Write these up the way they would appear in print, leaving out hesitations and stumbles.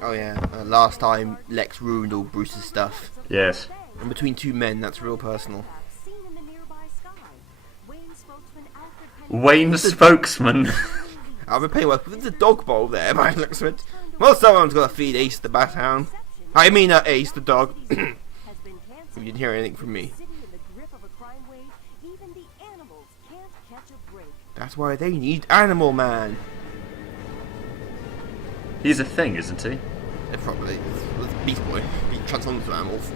Oh yeah, last time Lex ruined all Bruce's stuff. Yes. And between two men, that's real personal. Wayne spokesman. I've been paying well. There's a dog bowl there by the looks of it. Well, someone's got to feed Ace the Bat Hound. I mean, Ace the dog. If you didn't hear anything from me. That's why they need Animal Man. He's a thing, isn't he? Probably. It's Beast Boy. He transforms into animals.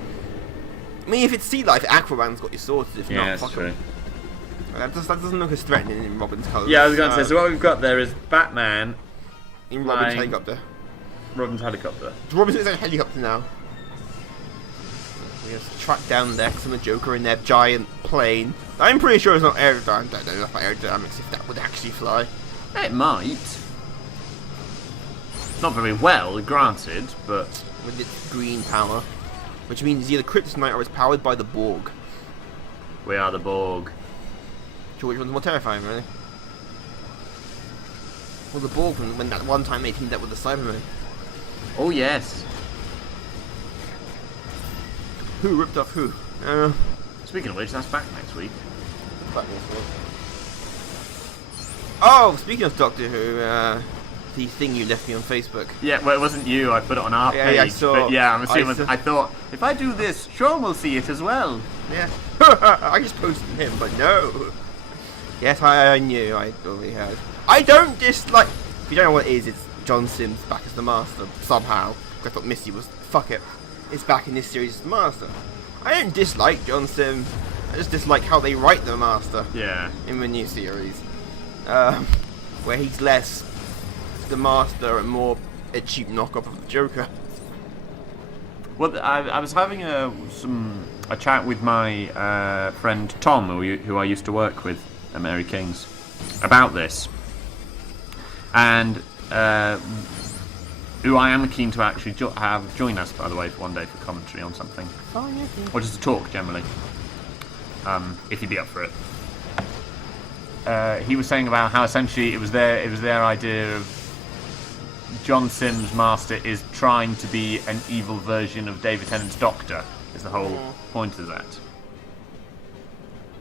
I mean, if it's sea life, Aquaman's got you sorted. If not, that's fuck true. him. That doesn't look as threatening in Robin's colours. Yeah, I was going to say, so what we've got there is Batman in Robin's helicopter. Robin's helicopter. Robin's in his own helicopter now. We have to track down Lex and the Joker in their giant plane. I'm pretty sure it's not aerodynamics. I don't know if aerodynamics if that would actually fly. It might. Not very well, granted, but... With its green power. Which means either Kryptonite or it's powered by the Borg. We are the Borg. So which one's more terrifying, really? Well, the Borg, when that one time they teamed up with the Cybermen. Oh, yes. Who ripped off who? Speaking of which, that's back next week. Oh, speaking of Doctor Who, the thing you left me on Facebook. Yeah, well, it wasn't you. I put it on our page. I saw. But yeah, I'm assuming. I thought, if I do this, Sean will see it as well. Yeah. I just posted him, but no. Yes, I knew. I already heard. I don't dislike... If you don't know what it is, it's John Sims back as the Master, somehow. I thought Missy was... Fuck it. It's back in this series as the Master. I don't dislike John Sims. I just dislike how they write the Master. Yeah. In the new series. Where he's less the Master and more a cheap knockoff of the Joker. Well, I was having a chat with my friend Tom, who I used to work with at Mary King's, about this, and who I am keen to actually have join us, by the way, for one day for commentary on something, or just to talk generally, if you'd be up for it. He was saying about how essentially it was their idea of John Sims' Master is trying to be an evil version of David Tennant's Doctor, is the whole point of that.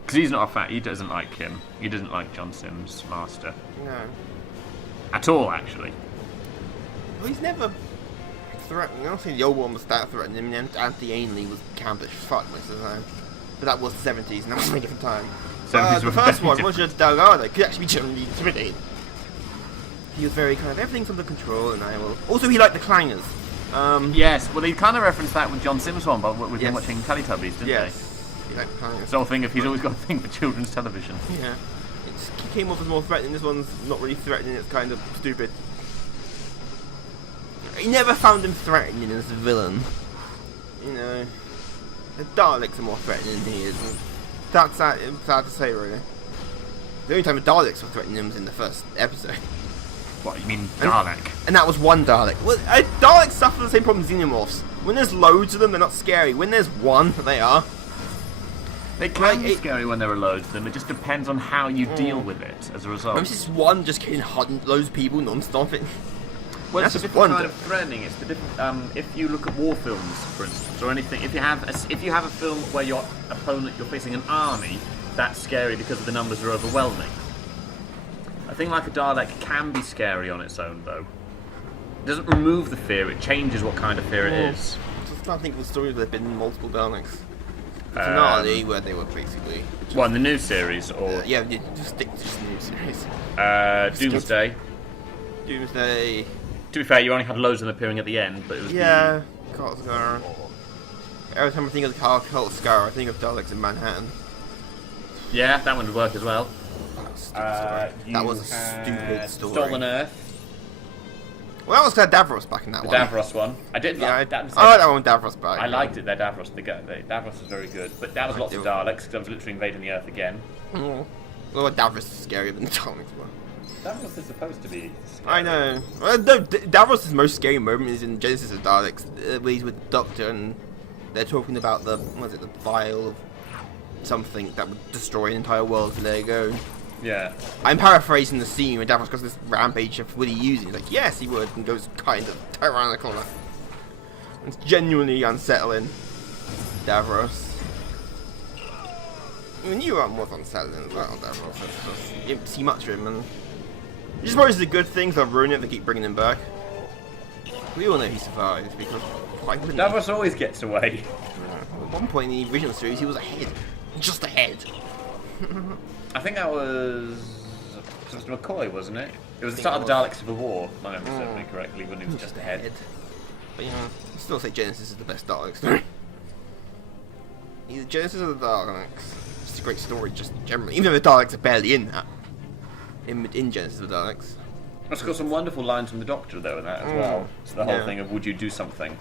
Because he's not a fan, he doesn't like him. He doesn't like John Sims' Master. No. At all, actually. Well, he's never threatening. I don't think the old one was that threatening. And Anthony Ainley was campish fuck most of the time. But that was the 70s, and that was a different time. The first one, Roger Delgado, could actually be generally intimidating. He was very kind of, everything's under control, and I will... Also, he liked the clangers. Yes, well, they kind of referenced that with John Sims' one, but we've been watching Teletubbies, didn't they? He liked the clangers. This whole thing of he's always got a thing for children's television. Yeah. He came off as more threatening. This one's not really threatening, it's kind of stupid. He never found him threatening as a villain. You know... The Daleks are more threatening than he is. That's sad to say, really. The only time the Daleks were threatening him was in the first episode. What, you mean Dalek? And that was one Dalek. Well, Daleks suffer the same problem as Xenomorphs. When there's loads of them, they're not scary. When there's one, they are. They can be scary when there are loads of them. It just depends on how you deal with it as a result. Maybe it's just one just killing loads of people non-stop. Well, it's a different kind of threatening. It's the different. If you look at war films, for instance, or anything, if you have a film where your opponent, you're facing an army, that's scary because the numbers are overwhelming. A thing like a Dalek can be scary on its own, though. It doesn't remove the fear; it changes what kind of fear it is. I just can't think of a story where there've been multiple Daleks. The finale, where they were basically. Well, in the new series, or yeah, just stick to the new series. Doomsday. Doomsday. To be fair, you only had loads of them appearing at the end, but it was Cult of Scar. Every time I think of the Cult of Scar, I think of Daleks in Manhattan. Yeah, that one would work as well. That was a stupid story. Stolen Earth. Well, that was Davros back in that one. The Davros one. I did like that. I like that one with Davros back. I liked it, their Davros. Davros was very good. But that was lots of Daleks, because I was literally invading the Earth again. Well, Davros is scarier than the Daleks were. Davros is supposed to be scary. I know. Well, no, Davros' most scary moment is in Genesis of Daleks, where he's with the Doctor and they're talking about the vial of something that would destroy an entire world, so there you go. Yeah. I'm paraphrasing the scene when Davros goes this rampage of would he use it? He's like, yes, he would, and goes kind of around the corner. It's genuinely unsettling, Davros. I mean, you are more unsettling as well, Davros. You didn't see much of him, and which I suppose is a good thing, so I've ruined it. They keep bringing him back. We all know he survives because why wouldn't he? Davros always gets away. At one point in the original series, he was ahead, just ahead. I think that was Mr. McCoy, wasn't it? It was the start of the Dalek Civil War, if I remember serves me correctly, when he was just ahead. But yeah, I still say Genesis is the best Dalek story. Either Genesis or the Daleks. It's a great story, just generally. Even though the Daleks are barely in that. In Genesis of the Daleks. It's got some wonderful lines from the Doctor, though, in that as well. So the whole Yeah. thing of would you do something?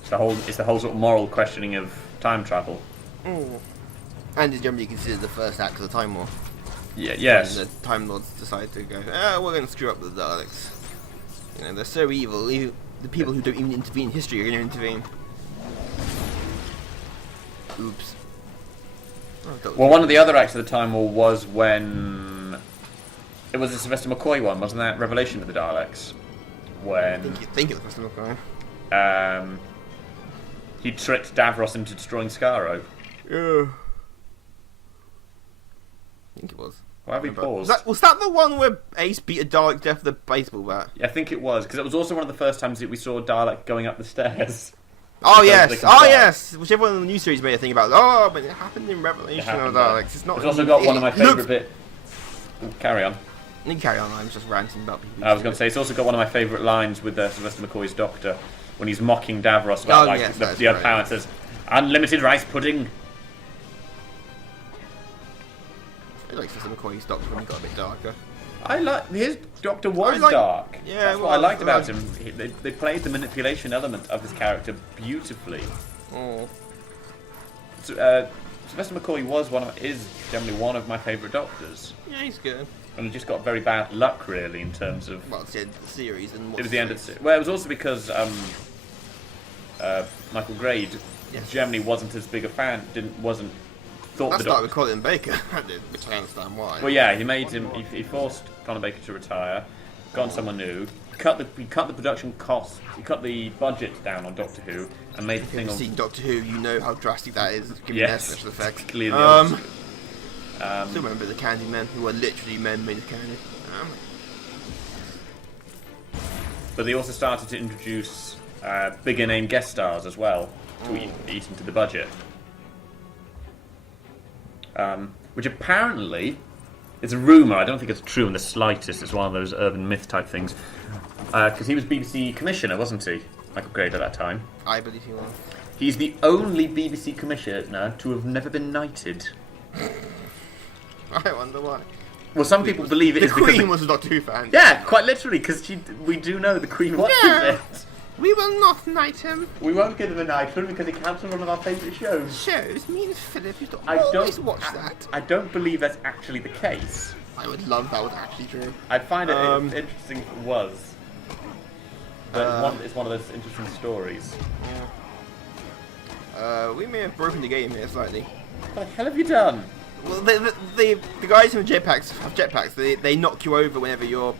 It's the whole sort of moral questioning of time travel. And is generally considered the first act of the Time War. Yeah. Yes. And the Time Lords decide to go, we're going to screw up the Daleks. You know, they're so evil. The people who don't even intervene in history are going to intervene. Oops. Well, one of the other acts of the Time War was when it was the Sylvester McCoy one, wasn't that? Revelation of the Daleks, when I think it was Mr. McCoy. He tricked Davros into destroying Skaro. Yeah. I think it was. Why have we paused? Was that the one where Ace beat a Dalek death with a baseball bat? Yeah, I think it was, because it was also one of the first times that we saw Dalek going up the stairs. Oh So they yes, can oh fly. yes. Whichever one of the new series made a thing about. Oh, but it happened in Revelation It happened of there. Daleks. It's not. It's also got one of my favourite Look, bit. Carry on. you can carry on. I'm just ranting about people. I was going to say it's also got one of my favourite lines with Sylvester McCoy's Doctor when he's mocking Davros about yes, the that's other right. power and says, "Unlimited rice pudding." I like Mr. McCoy's Doctor when he got a bit darker. I like his Doctor was like- dark. yeah, That's it what I was, liked about like- him. They played the manipulation element of his character beautifully. Oh. So, Sylvester McCoy is generally one of my favourite Doctors, Yeah, he's good. and he just got very bad luck really in terms of. Well, it's the end of the series and It was the end of the. Well, it was also because Michael Grade Yes. generally wasn't as big a fan. Wasn't thought That's the like Doctor. with Colin Baker, which I understand why. Well, yeah, he made him. He forced Colin Baker to retire, got on someone new. He cut the production costs. He cut the budget down on Doctor Who, and made the If thing you've of. seen Doctor Who, you know how drastic that is, given Yes. their special effects. Clearly, Still remember the Candymen, who are literally men made of candy. but they also started to introduce bigger name guest stars as well to eat into the budget, which apparently is a rumor. I don't think it's true in the slightest. It's one of those urban myth type things. Because he was BBC commissioner, wasn't he? Michael Grade at that time. I believe he was. He's the only BBC commissioner to have never been knighted. I wonder why. Well, some people believe it The is because Queen was a Doctor Who fan. yeah, quite literally, because we do know the Queen watches Yeah. it. We will not knight him. We won't give him a knighthood because he cancelled one of our favourite shows. Shows me and Philip used to I always don't watch that. I don't believe that's actually the case. I would love that was actually true. I'd find it Um, interesting if it was. But it's one of those interesting stories. We may have broken the game here slightly. What the hell have you done? Well, the guys who have jetpacks, they knock you over whenever you're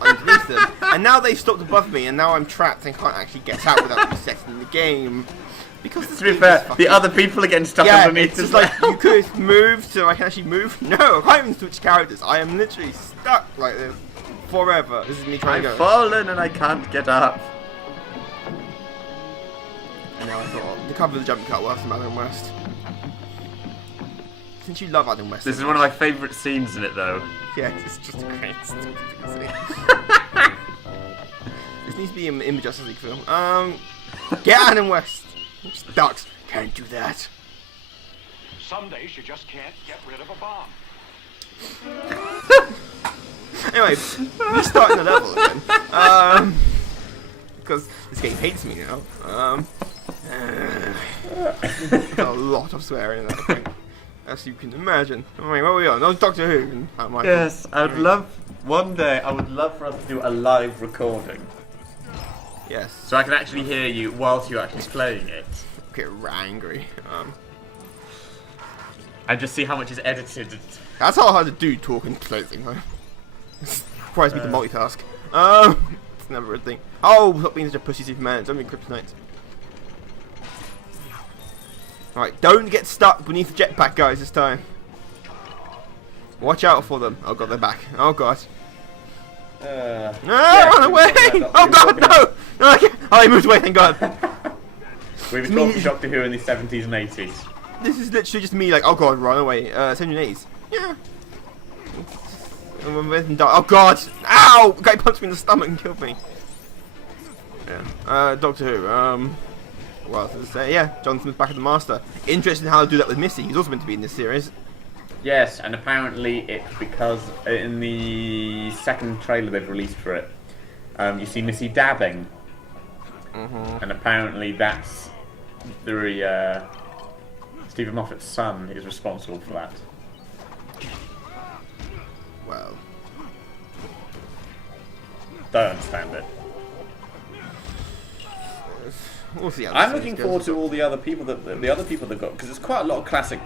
underneath them. And now they've stopped above me, and now I'm trapped and can't actually get out without resetting the game. Because this To be game fair, is fucking- the other people are getting stuck yeah, underneath it's as just like well. you could move so I can actually move. No, I can't even switch characters. I am literally stuck like this forever. This is me trying I've to go. fallen and I can't get up. And now I thought, oh, the cover of the jump cut was from Adam West. Since you love Adam West, This is one of my favourite scenes in it, though. yeah, it's just a great stupid scene. This needs to be in the Justice League film. Get Adam West. Ducks can't do that. Some days you just can't get rid of a bomb. Anyway, restarting the level again. Because this game hates me now. A lot of swearing in that thing, as you can imagine. Anyway, where are we on? No, Doctor Who. Yes, I would love one day. I would love for us to do a live recording, Yes. so I can actually hear you whilst you're actually playing it, Get angry. and just see how much is edited That's how hard to do talking clothing, though. Requires me to multitask. It's never a thing. Oh, stop being such a pussy Superman. It's only kryptonite. Alright, don't get stuck beneath the jetpack, guys, this time. Watch out for them. Oh god, they're back. Oh god. No, run away! Oh god, no! No, I can't. Oh, he moved away, thank god. We were talking Doctor Who in the 70s and 80s. This is literally just me, like, oh god, run away. 70s. Yeah. Oh god! Ow! The guy punched me in the stomach and killed me. Yeah. Doctor Who. What else to say? Yeah, John Smith's back at the Master. Interesting how to do that with Missy. He's also meant to be in this series. Yes, and apparently it's because in the second trailer they've released for it, you see Missy dabbing. And apparently that's the Stephen Moffat's son is responsible for that. Well, Don't understand it. we'll see how I'm this looking goes. forward to all the other people that got, because there's quite a lot of classic,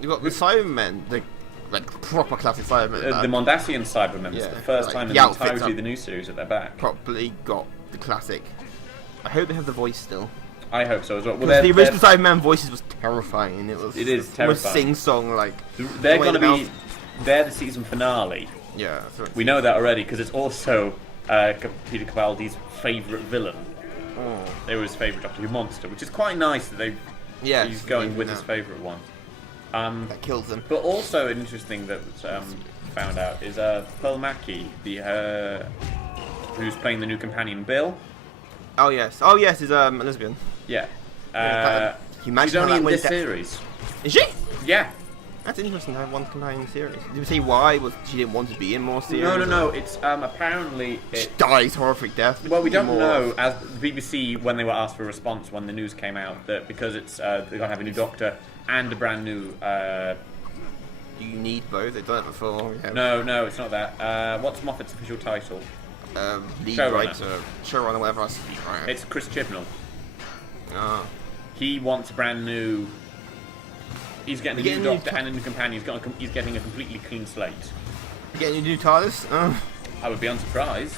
You've got the Cybermen, the like proper classic Cybermen. the Mondasian Cybermen. It's Yeah, the first like, time in the the outfits entirety are- of the new series that they're back. Properly got the classic. I hope they have the voice still. I hope so as well. Well, Because the they're- original Cyberman voices was terrifying. It was. It is almost terrifying. sing-song like. They're the way going to the be. mouth- They're the season finale. Yeah. So it's- We know that already because it's also Peter Capaldi's favourite villain. Oh. They were his favourite Doctor Who monster, which is quite nice that Yeah. he's going with no, his favourite one. That kills them. But also an interesting that found out is Pearl Mackie, who's playing the new companion Bill. Oh yes. Oh yes. Is a lesbian. Yeah. Can you imagine She's how only that in went this down? series. Is she? Yeah. That's interesting to have one companion series. Did we say why? Was she didn't want to be in more series? No. or- It's apparently She dies horrific death. Well, we don't More- know. As the BBC, when they were asked for a response when the news came out, that because it's they're going to have a new Doctor and a brand new. Do you need both? They've done it before. We have, No, it's not that. What's Moffat's official title? Lead Showrunner. writer, showrunner, whatever else. Right. It's Chris Chibnall. Ah. He wants a brand new. He's getting a Getting new a new Doctor and a new companion. He's getting a completely clean slate. You getting a new TARDIS? I would be unsurprised.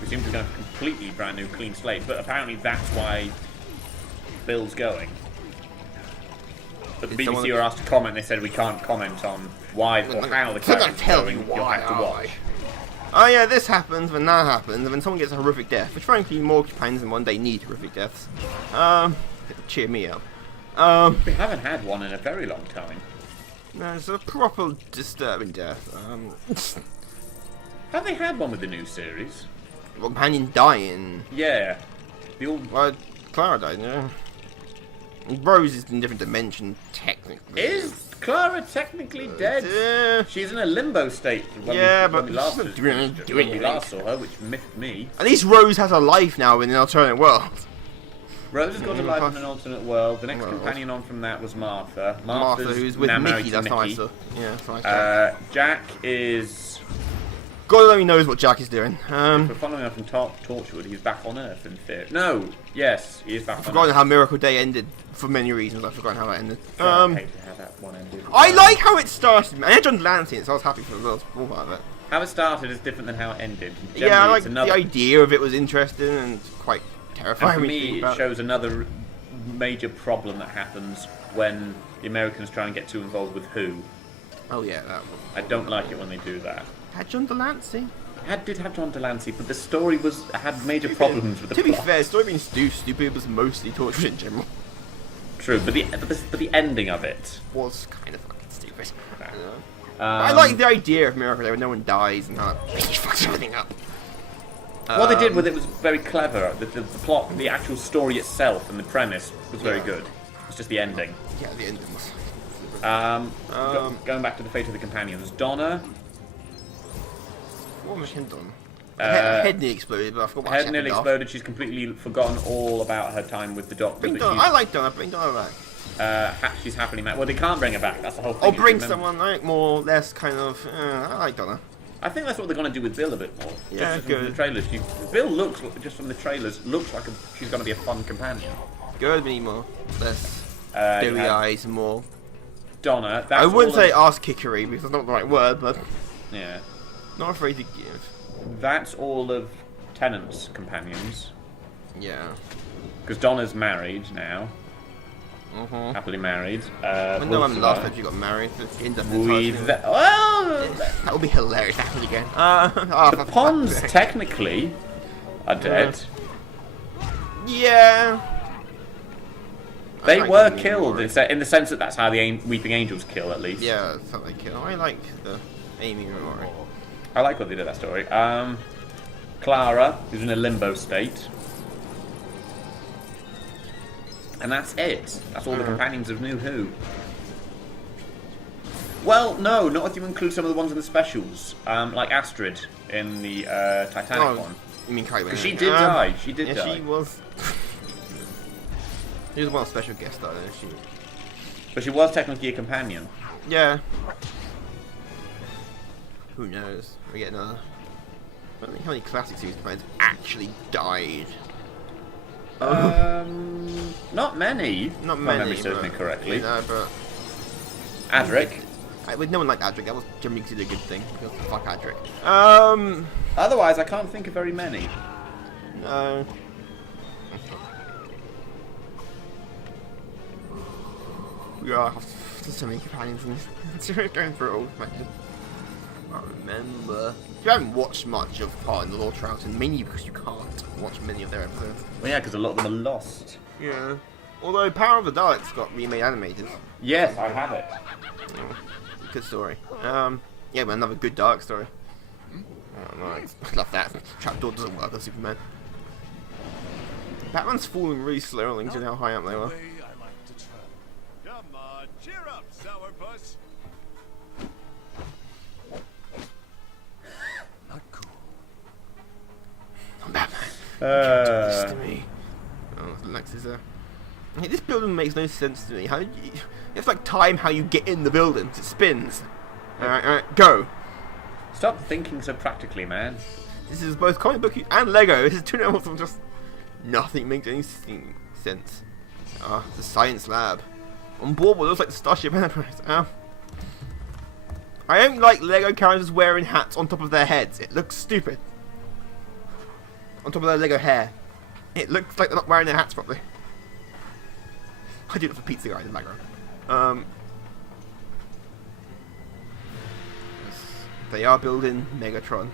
We seem to be going to a completely brand new clean slate, but apparently that's why Bill's going. But the Did someone- BBC were asked to comment. They said we can't comment on why or how the They're not character's telling going. you You'll why, have to are watch. they? Oh yeah, this happens, then that happens, and then someone gets a horrific death, which frankly more companions in one day need horrific deaths. Cheer me up. We haven't had one in a very long time. No, it's a proper disturbing death. Have they had one with the new series? Companion dying. Yeah. The old. Well, Clara died, yeah. Rose is in a different dimension, technically. Is Clara technically dead? She's in a limbo state. Yeah, when but we last, she's not doing when we anything. last saw her, which miffed me. At least Rose has a life now in an alternate world. Rose has got a life in an alternate world. The next World. companion on from that was Martha. Martha, Martha's who's with now married Mickey, to that's how I Mickey. saw. Yeah, that's how I saw. Jack is. God only knows what Jack is doing. We're following up from Torchwood. He's back on Earth in theory. No, yes, he is back I've on forgotten Earth. how Miracle Day ended for many reasons. I've forgotten how that ended. I hate how that one ended. I like how it started. And I had John Delancey in it, so I was happy for the little small part of it. How it started is different than how it ended. Yeah, I Generally, like it's another. the idea of it was interesting and quite And terrifying. for when you me, think it about shows another major problem that happens when the Americans try and get too involved with Who. Oh yeah, that one. I don't like it when they do that. Had John Delancey. Did have John Delancey, but the story had major problems with the To be plot. fair, story being stupid was mostly Torchwood in general. True, but the ending of it. Was kind of fucking stupid. I I like the idea of Miracle Day when no one dies and how it fucks everything up. What they did with it was very clever. The plot, the actual story itself, and the premise was very Yeah. good. It's just the ending. Yeah, the ending was. Going back to the fate of the companions, Donna. What was him done? Uh, Head nearly exploded, but I forgot what Head happened nearly after. exploded. She's completely forgotten all about her time with the Doctor. Bring but Donna. she's, I like Donna. Bring Donna back. she's happily married. Well, they can't bring her back. That's the whole thing. Or is bring remember- someone like more, less kind of. I like Donna. I think that's what they're going to do with Bill a bit more. Yeah, just from good. the trailers. Bill looks, just from the trailers, looks like she's going to be a fun companion. Good, we need more. Less You dewy have eyes, more. Donna. That's I wouldn't all say of, ass kickery because that's not the right word, but yeah. not afraid to give. That's all of Tennant's companions. Yeah. Because Donna's married now. Mm-hmm. Happily married. When no one last Ursula. time she got married, so she ends up With well, that would be hilarious. That happened again. the Ponds technically are dead. Yeah. They I like were them killed more. in the sense that that's how the Weeping Angels kill, at least. Yeah, that's how they kill. I like the Amy Rory. I like what they did that story. Clara, who's in a limbo state. And that's it. That's all the companions of New Who. Well, no, not if you include some of the ones in the specials. Like Astrid in the Titanic one. You mean Kylie? She did die. She did yeah, die. she was. She was one of the special guest star, though. She. But she was technically a companion. Yeah. Who knows? We get another. I don't think how many classic series companions actually died. Not many. Not If my many. memory serves me but, correctly. You know, but Adric. with no one like Adric, that was generally considered a good thing because fuck Adric. Otherwise, I can't think of very many. No. We are there's so many companions in this. Going through it all. I can't remember. You haven't watched much of Part in the Law Troughton, mainly because you can't watch many of their episodes. Well, yeah, because a lot of them are lost. Yeah. Although Power of the Daleks got remade animated. Yes, I have it. Good story. Yeah, but another good dark story. Oh, nice. I love that. Trapdoor doesn't work on Superman. Batman's falling really slowly to how high up they were. Come on, cheer up, sourpuss. Not cool. I'm Batman. You can't do this to Uh, me. Oh, Lex is there. Hey, this building makes no sense to me. How did you? It's like time how you get in the building. It spins. Alright, go. Stop thinking so practically, man. This is both comic book and Lego. This is two levels of just nothing makes any sense. Ah, it's a science lab. On board what looks like the Starship Enterprise. I don't like Lego characters wearing hats on top of their heads. It looks stupid. On top of their Lego hair. It looks like they're not wearing their hats properly. I do it for Pizza Guy in the background. They are building Megatron.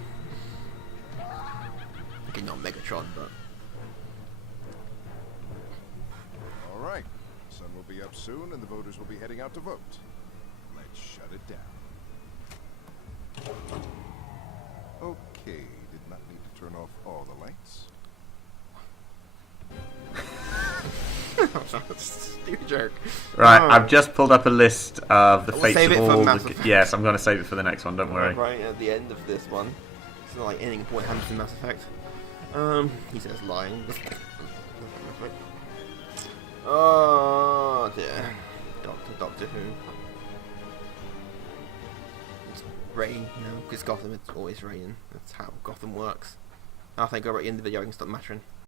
Okay, not Megatron, but... All right. The sun will be up soon, and the voters will be heading out to vote. Let's shut it down. Okay, did not need to turn off all the lights. Stupid joke. Right, Oh. I've just pulled up a list of the We'll fates save of it for all Mass the... Effect. Yes, I'm going to save it for the next one, don't worry. Right at the end of this one. It's not like ending point happens in Mass Effect. He says lying. Oh dear. Doctor Who. It's rain, you know, because Gotham it's always raining. That's how Gotham works. After I go right in the video I can stop mattering.